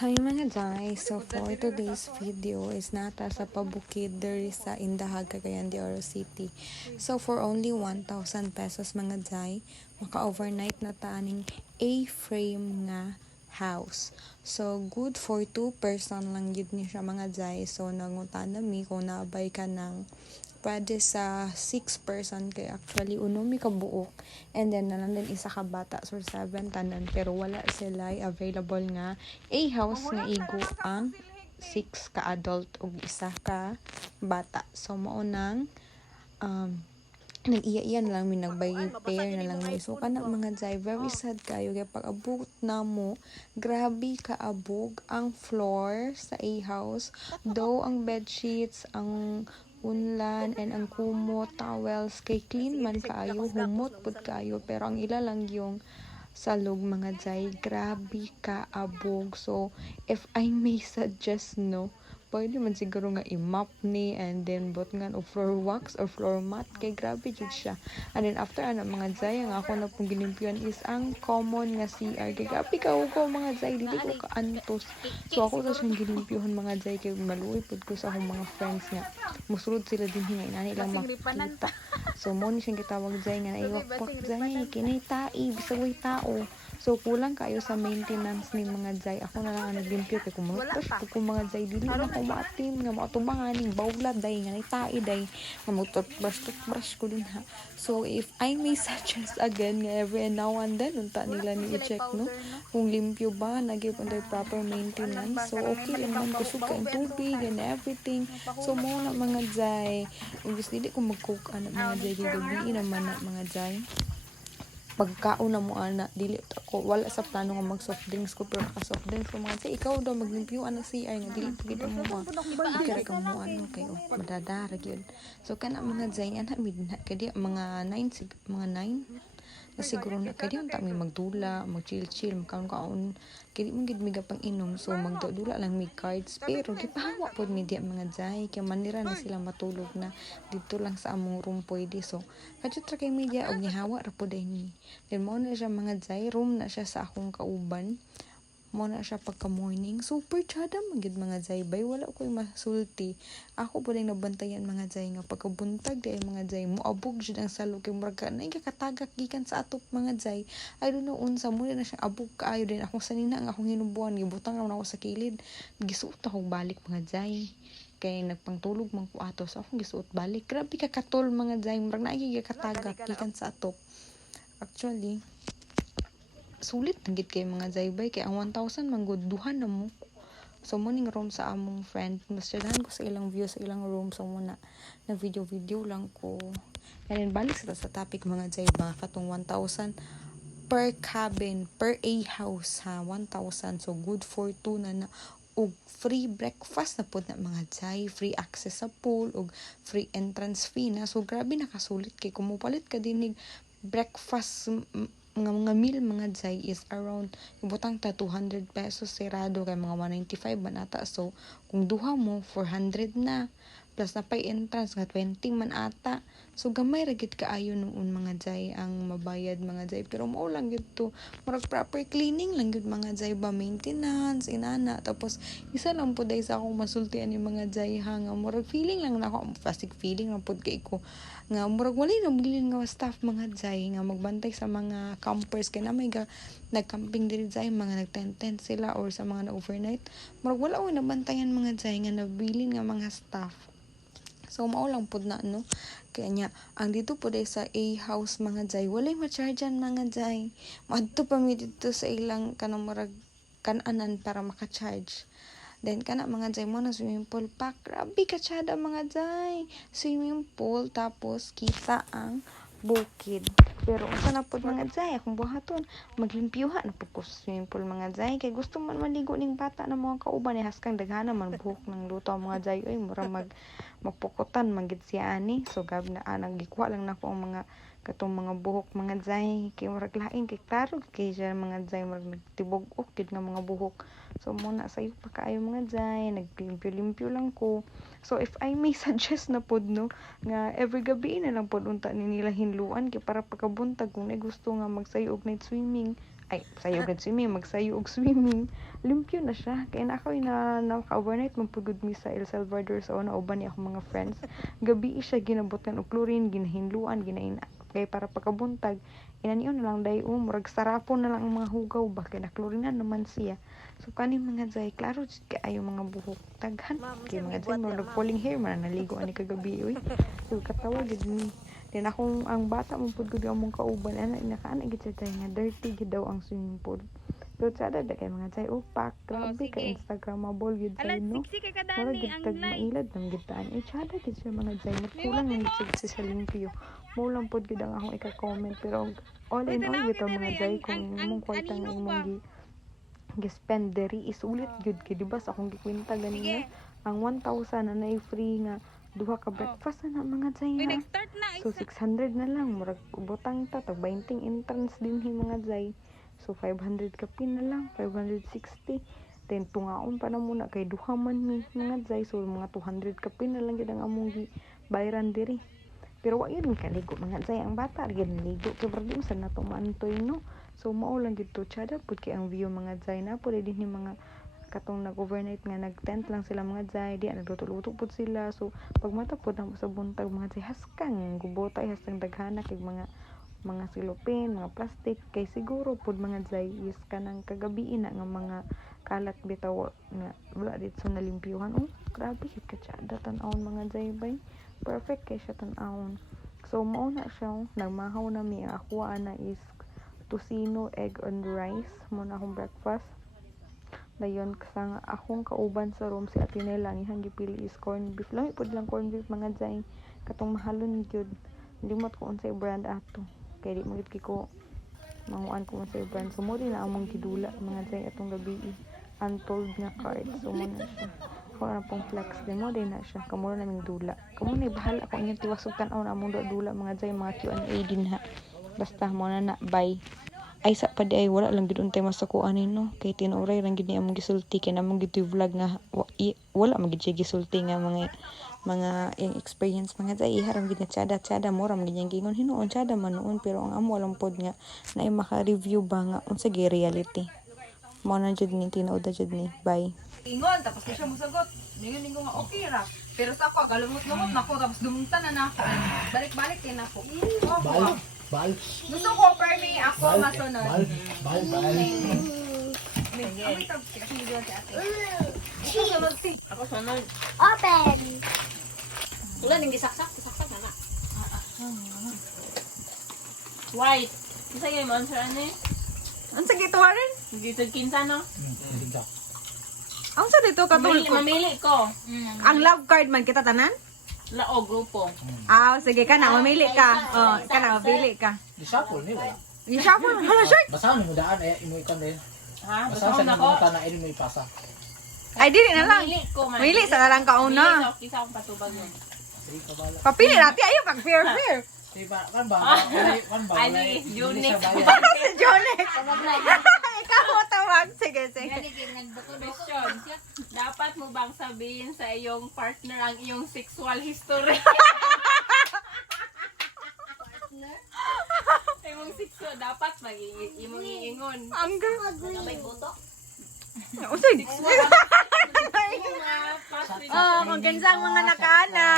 Hi mga guys, so for today's video is nata sa pabukid diri sa Indahag, Cagayan de Oro City. So for only 1,000 pesos mga jay, maka-overnight na taaning A-frame nga house. So good for two person lang yun ni siya mga jay. So nangutan na mi kung naabay ka ng pwede sa 6 person kay actually uno mi ka buok and then nalang din isa ka bata so 7 tanan. Pero wala sila available nga. A house nga igo ang 6 ka adult ug isa ka bata. So mao nang um nag-iya-iyan lang mi nagbay pair na lang mi so kana mga jay very sad kayo kay pag abot na mo grabe ka abog ang floor sa a house. Though ang bed sheets ang unlan and ang kumot towels kay clean man kaayo humot pud kaayo pero ang ila lang yung salog mga jay grabe ka abog. So if I may suggest no pwede man siguro nga i-mop ni and then bot nga o floor wax or floor mat. Kay grabe jud siya. And then after ana mga jay ang ako na pong ginimpyon is ang common nga CR kay grabe ka ko mga jay dili ko ka antos so ako sa siyang ginimpyohan mga jay kay maluoy pud ko sa akong mga friends nga. Musulod sila din hinay nani lang makita. So mo ni siyang gitawag jay nga naiwak pak jay kinay tai bisag way tao So, kulang kayo sa maintenance ni mga jay. Ako na lang ang naglimpyo kay kung mga ko kung mga jay dili na ko maatim nga matumangan ning bawla day nga naitai day nga mo toothbrush toothbrush ko din ha. So, if I may suggest again nga every now and then unta nila ni i-check no? kung limpyo ba nagip under proper maintenance. So, okay lang man kusog ka tubig and everything. So, mo na mga jay. Obviously, di ko mag-cook ano mga jay gabi naman na mga jay pagkaon na mo ana dili ko wala sa plano nga mag soft drinks ko pero naka soft drinks ko say ikaw daw maglimpyo ana si ay nga dili pagid mo mo kira ka mo ano kay oh, madadara gyud. So kana mga jay ana midnight kadi mga 9 sig mga 9 na siguro na kadi unta mi magdula mag chill chill makaon kaon kadi mo gid pang inom so magdula lang mi cards pero gipahawa pod mi di mga jay kay manira na sila matulog na dito lang sa among room pwede so kadyo tra kay media og nihawa ra pod ni. Then mo na siya mga jay room na siya sa akong kauban mo na siya pagka morning super chada magid mga jay bay. Wala ko'y masulti. Ako po lang nabantayan mga jay nga pagkabuntag. Dahil mga jay mo abog jud ang salo kay murag ka na kakatagak gikan sa atop mga jay I don't know unsa mo na siyang abog kaayo din. Akong sanina nga akong hinubuan gibutang naman ako sa kilid. Gisuot ako balik mga jay kay nagpangtulog man ko ato so akong gisuot balik. Grabe ka katol mga jay murag na kakatagak gikan sa atop. Actually sulit tanggit kay mga jaybay kay ang 1,000 manggod duha na mo. So morning room sa among friend. Nasyadan ko sa ilang view sa ilang room. So muna na video video lang ko. And then balik sa sa topic mga jay ba katong 1,000 per cabin per a house ha 1,000 so good for two na. Na og free breakfast na pod na mga jay free access sa pool og free entrance fee na. So grabe nakasulit. Kay kumupalit ka dinig breakfast nga mga meal mga jay is around ibutang ta 200 pesos sirado kay mga 195 man ata so kung duha mo 400 na plus na pay entrance nga 20 man ata. So gamay ra gid kaayo noon mga jay ang mabayad mga jay. Pero mao lang gid to. Murag proper cleaning lang gid mga jay ba? Maintenance inana. Tapos isa lang pud sa akong masultian yung mga jay ha nga murag feeling lang na ako plastic feeling lang pud kay ko. Nga murag wala na bilin nga staff mga jay nga magbantay sa mga campers. Kay na may ga nagcamping diri jay mga nagtent sila or sa mga na overnight murag wala oy nabantayan mga jay nga nabilin nga mga staff so mao lang pud na no kanya ang dito po dahil sa A house mga jay walay ma-chargean mga jay madto pa mi dito sa ilang kanang murag kananan para maka-charge Then, kana mga jay mo na swimming pool pa. Grabe ka mga jay. Swimming pool, tapos kita ang bukid. Pero, unsa na po mga jay, akong buhaton, maglimpyuha na po ko sa swimming pool mga jay. Kay gusto man maligo ning bata na mga kauban, eh, haskang daghana man buhok ng luto mga jay. Uy, mura mag, magpukutan, magid siya ani. So, gab na, ah, nagikuha lang na ko ang mga katong mga buhok mga jay kay murag lain kay klaro kay siya mga jay murag nagtibog ukid nga mga buhok. So muna sa iyo pa kaayo mga jay naglimpyo-limpyo lang ko. So if I may suggest na pod no nga every gabi na lang pod unta ni nila hinluan kay para pagkabuntag kung na gusto nga magsayo og night swimming ay sayo gud swimming magsayo og swimming limpyo na siya. Kay na ako na naka-overnight magpugod mi sa El Salvador sa una uban ni akong mga friends. Gabi siya ginabutan og chlorine ginahinluan ginain kay para pagkabuntag inaniyon na lang day um murag sarapon na lang ang mga hugaw ba kay naklorinan naman siya so kani mga zay klaro jud kay ayo mga buhok daghan kay mga zay murag falling hair man naligo ani kagabi uy so katawa gid mi Then akong ang bata mo pud gud among kauban ana nakaana gid sa nga dirty gid daw ang swimming pool. Pero sa ada kay mga chay upak, grabe sige. ka Instagrammable gid tayo no. kadani gid ang tag mailad nang gid taan. Eh chada gid siya mga chay kulang lang gid sa limpyo. Mo lang pud gid ang akong ika-comment pero all in all tanaw, mga ang- kung imong kwarta nga imong gi gi-spend diri is ulit gyud kay di ba sa akong gikwenta ganina ang 1,000 na nay free nga duha ka breakfast na mga nag-start na So isa. 600 na lang murag ubotang ta tag 20 entrance din hi mga zay. So 500 ka pin na lang, 560. Then tungaon pa na muna kay duha man mi mga zay so mga 200 ka pin na lang gid ang among gi bayaran diri. Pero wa yun kaligo mga zay ang bata gyud ligo kay brad mo nato maantoy no. So mao lang gid to chada pud kay ang view mga zay na pud din ni mga katong nag-overnight nga nag-tent lang sila mga zay di nagluto-luto pud sila. So pag matapod na sa buntag mga zay haskang gubotay hastang daghana kay mga mga silupin, mga plastic. Kay siguro pud mga zay is kanang kagabi na nga mga kalat bitaw nga wala dito sa nalimpyuhan. Oh grabe hit ka tsada tan-awon mga zay bay perfect kay siya tan-awon. So mao na siya nagmahaw na mi ako na is tocino egg on rice. Mo na akong breakfast. Dayon kasang akong kauban sa room si Atinay lang ihang gipili is corned beef. Lang pud lang corned beef mga zay katong mahalon gyud. Limot ko unsay brand ato. Kay di magit ko manguan ko unsay brand. So na among gidula mga zay atong gabi. Untold nga card so mo na siya ako na pong flex din mo din na siya. Kamo na naming dula. Kamo na bahala ako inyong tiwasog tan-aw na among dula mga zay mga Q&A din ha. Basta mo na na bye. Ay sa pa di ay wala lang gid untay masakuan ni no? Kay tinuray lang gid ni among gisulti kay namong gid vlog nga wala man gid gisulti nga mga mga yung experience mga tay iharam gid nga tsada tsada mo ram gid yang gingon hinuon tsada man noon pero ang amo lang pod nga na maka-review ba nga unsa gi reality? Mo na jud ni tinuod jud ni bye Ingon, tapos di siya musagot. Ningon ningon nga okay ra. Pero sa ako, galumot-lumot na ko, tapos dumunta na na ako. Balik-balik din ako. Oh, Bal, bal, Gusto ko, per me, ako masunod. bal, bal, bal. Amoy tab, kasi hindi si ate. Ikaw sunod, si. Ako sunod. Open! Wala nang gisaksak, gisaksak na na. White. Isa yung monster ano eh. Ang sige ito rin. Dito kinsa no? Tinta. Ang sa dito Mamili, katulog ko. mamili ko. Ang love card man kita tanan? Lao, grupo. Ah, sige ka na, mamili ka. Oh, ka na, mamili ka. Di shuffle ni wala. I-shuffle, hala shirt. Basahan mo daan eh imo ikon din. Ha? Basta Basahan sa mga tanah ini mo ipasa. Ay, dili na lang. Mamili ko man. Mamili sa nalang kauna. Mamili ko, Kisa akong patubag ka bala. Papili natin, ayaw pag fair fair. Di ba kan ba? Kan ba? Ay, hindi Unix. sa Jonex. Tawag. Sige, sige. Question. Dapat mo bang sabihin sa iyong partner ang iyong sexual history? Imong sexual dapat mag imong iingon. Ang May buto? Usig. Mga past Oh, kung gansang mga nakana.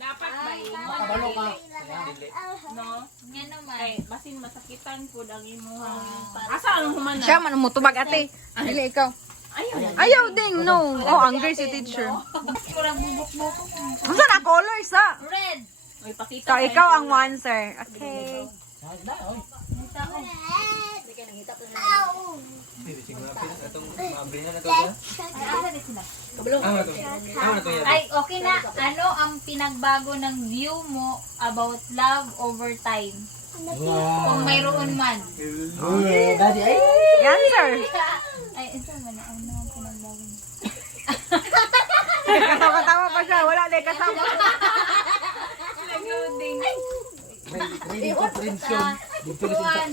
dapat ba ingon? Kabalo ka. No? Kay basin masakitan pud ang imong Asa ang humana? Siya man mo tubag ate. Dili ikaw. Ayaw. Ayaw ding, no. Oh, angry si teacher. Unsa na colors sa? May pakita. So, ikaw ang kung- answer. Okay. Na, oy. Ay, okay na. Ano ang pinagbago ng view mo about love over time? Kung Wow. mayroon man. Oh, gadi ay. Answer. Ay, ito man. Ano ang pinagbago mo? Katawa-katawa pa siya. Wala na kasama. Nag-loading. May may comprehension. Dito na.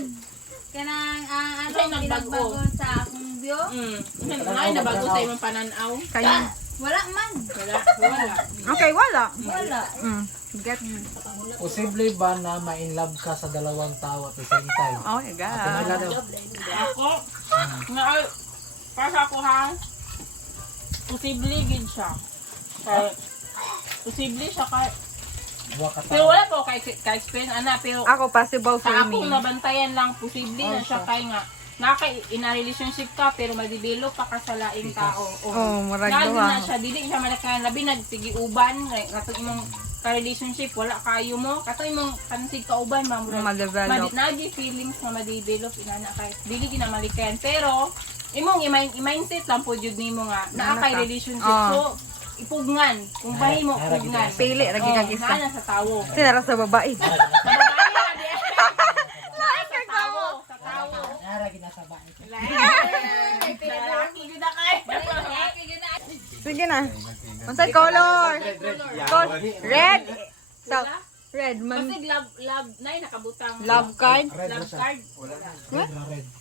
Kanang, ah, ano ang nagbago. pinagbago sa akong view? Mm. Ay, nabago sa imong pananaw. Kanya. Wala man. Wala, wala. Okay, wala. Wala. Mm. Get Posible ba na ma-in love ka sa dalawang tao at the same time? Oh my God. Ako, na, para sa ako ha, posible gid siya. Kay, posible siya kay, pero wala po kay, kay experience, ana, pero Ako possible for sa me. akong nabantayan lang, posible na siya kay nga, naka in a relationship ka pero ma-develop pa ka sa laing tao. Oh, murag Lagi duha. na siya, dili siya malakan, labi nagtigi-uban, katong imong ka-relationship, wala kayo mo, katong imong kansig kauban, mamurag. Ma-develop. Madi, nagi feelings nga ma-develop, inana kay, dili ginamalikayan. Pero, imong i-mindset lang po jud nimo nga, naa kay ka? relationship. So, ipugnan. Kung bahay mo, pugnan. Pili, lagi Oh, kag isa. nana sa tawo. Sinara sa babae. Sa babae tawo. Sa tawo. Nara, ginasabay ko. Lalaki gid na kay. Sige na. Unsay color? Col- Red. So, red man. Kasi love, love, nay nakabutang. Love card. Love card. Red.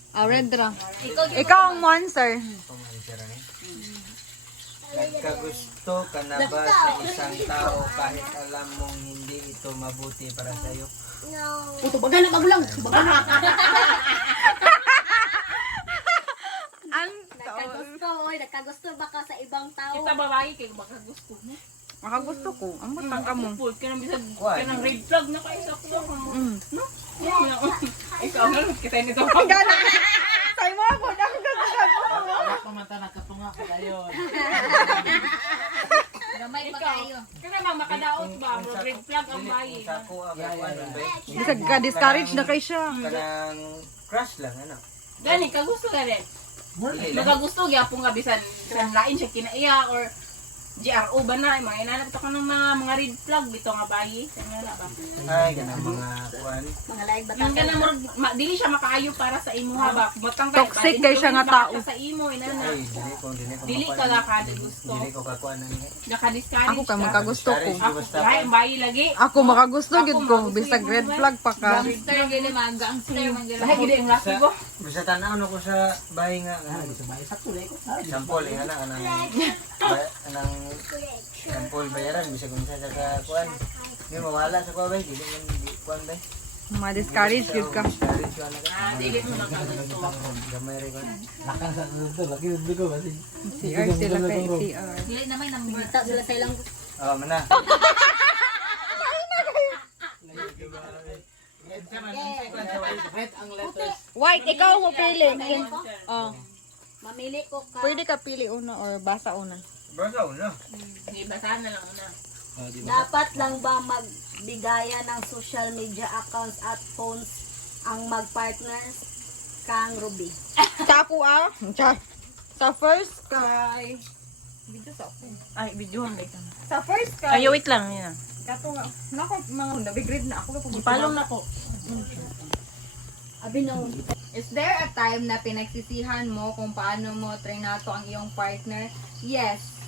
Ah, red ra. Ikaw, Ikaw ang monster. Nagkagusto ka na ba sa isang tao kahit alam mong hindi ito mabuti para sa'yo? Ang Nagkagusto, oy, nagkagusto ba ka sa ibang tao? Kita babae kay baka gusto mo. makagusto ko. Ang butang ka mo. Full ka nang bisag ka nang red flag na kayo sa kuya mo. Mm. No? Yan na. Ikaw na kita nito. Gana. Say mo ako. Dagat Wala pa man ta nakatunga ko kayo. Gamay pa kayo. Kaya bang makadaot ba? Red flag ang bayi. Kung sa ako ang kuwan ba? Bisag ka discourage na kay siya. Kanang crush lang, ano? Gani, kagusto ka rin. Dili lang. Nagagusto, gyapon nga bisan bisan lain siya kinaiya or GRO ba na, mga inanap ka ng mga mga red flag dito nga bayi. Kanya na ba? Ay, kanang mga kuwan. Mga laig ba Yung ganang murag, ma, dili siya makaayo para sa imo ha ba? Butang ka, Toxic kay siya nga tao. Sa imo, inana. Ay, dili ko, dili ko Dili ka kada gusto. Dili ko kakuan na niya. Nakadiscourage Ako ka ka. makagusto ko. Ako, ang bayi lagi. Ako makagusto Ako, gid ko. makagusto Bisag red flag pa ka. Gangster gini mga gangster man gini. Lahi, gili ang laki Sa, ko. bisa tanaw na ko sa bahay nga. Ah, di sabay sa tulay ko. Example, eh, ana, anang, anang, example, bayaran, bisa kung sa sa kuwan. Hindi mawala sa kuwan ba? Dili man kuwan ba? Ma-discourage yun, ka? Ah. CR sila kay CR. Dili naman number. Bita sila sa ilang Oh, mana. Red ang letters. White, ikaw mo pili. Oh, mamili ko ka. pwede ka pili una or basa una. Basta uno. Hindi, basahan na lang una. Oh, di ba? Dapat lang ba magbigayan ng social media accounts at phones ang mag-partners kang Ruby? Sa ako ah. Char. Sa first kay Video sa ako. Ay, videohan ito? Sa first kay Ay, wait lang. Yan. Kato nga. Nako, mga nabigrade na ako. Ipalong na ko. Abi nung Is there a time na pinagsisihan mo kung paano mo trinato ang iyong partner? Yes.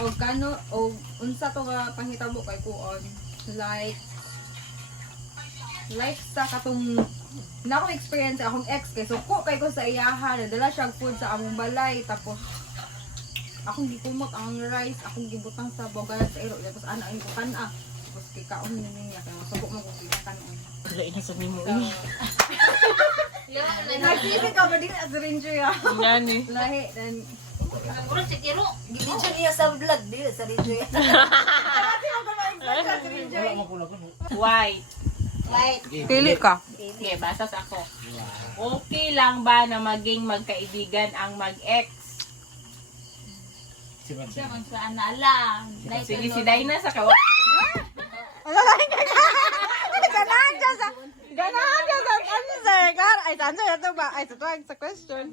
O kano, o unsa to nga panghitabo kay kuon? Like, like sa katong na akong experience akong ex kay so ko kay ko sa iyaha nadala siya food sa among balay tapos akong gikumot ang rice akong gibutang sa bogalan sa iro tapos ana ko kana tapos kay kaon ni niya kay masubok mo ko kinakanon Wala, inasad ni mo. Nagsisi ka ba din as ranger ya Yan eh. lahi then Urang si Tiro. gibidyo niya sa vlog dili sa radio. Wala mo pula ko. White. Right. pili ka Okay, basa sa ako. Okay lang ba na maging magkaibigan ang mag-ex? Siya man sa ana ala. Dahil Sige, si Dina sa kawa. Ganahan siya sa Ganahan siya sa answer Gar ay sa answer ito ba ay sa tuwag sa question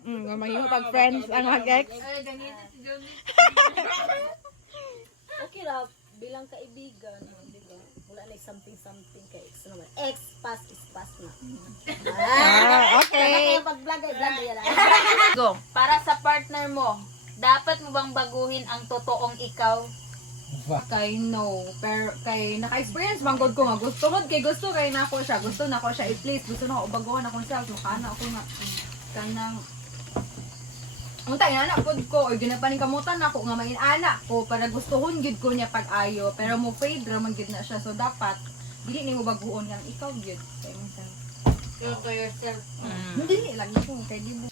Mm, mahiho pag friends ang mag-ex. Okay ra bilang kaibigan, di? Wala na something something kay ex naman. Ex pass is pass na. Ah, okay. Kaya pag vlog yan. Go. Para sa partner mo, dapat mo bang baguhin ang totoong ikaw? Kay no, pero kay naka-experience bang god ko nga? Gusto ko kay gusto kay nako siya, gusto nako siya i-place, gusto na ko baguhan ako siya, so kana ako nga. Kanang Unta ina pod ko or ginapaning kamutan nako nga main anak ko para gustuhon gid ko niya pag-ayo pero mo fade ra man gid na siya. So dapat dili nimo baguon nga ikaw gid kay mo sa True to yourself. Mm. Dili lang ko kay di mo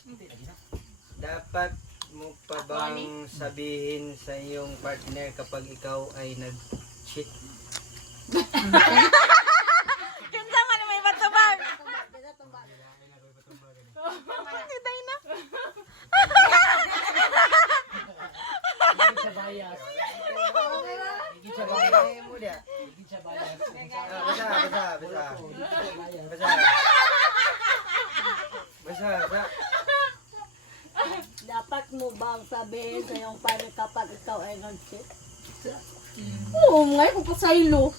Dapat mo pa bang sabihin sa iyong partner kapag ikaw ay nag-cheat? Kinsa nga may batubag? Higit sa bias. Higit sa bias. Ay, mo dia. Higit sa bias. Ah, Basa, basa, basa. Higit sa bias. Basa. Basa, basa. Dapat mo bang sabihin sa iyong partner kapag ikaw ay nag-cheat? Oo, ngayon ko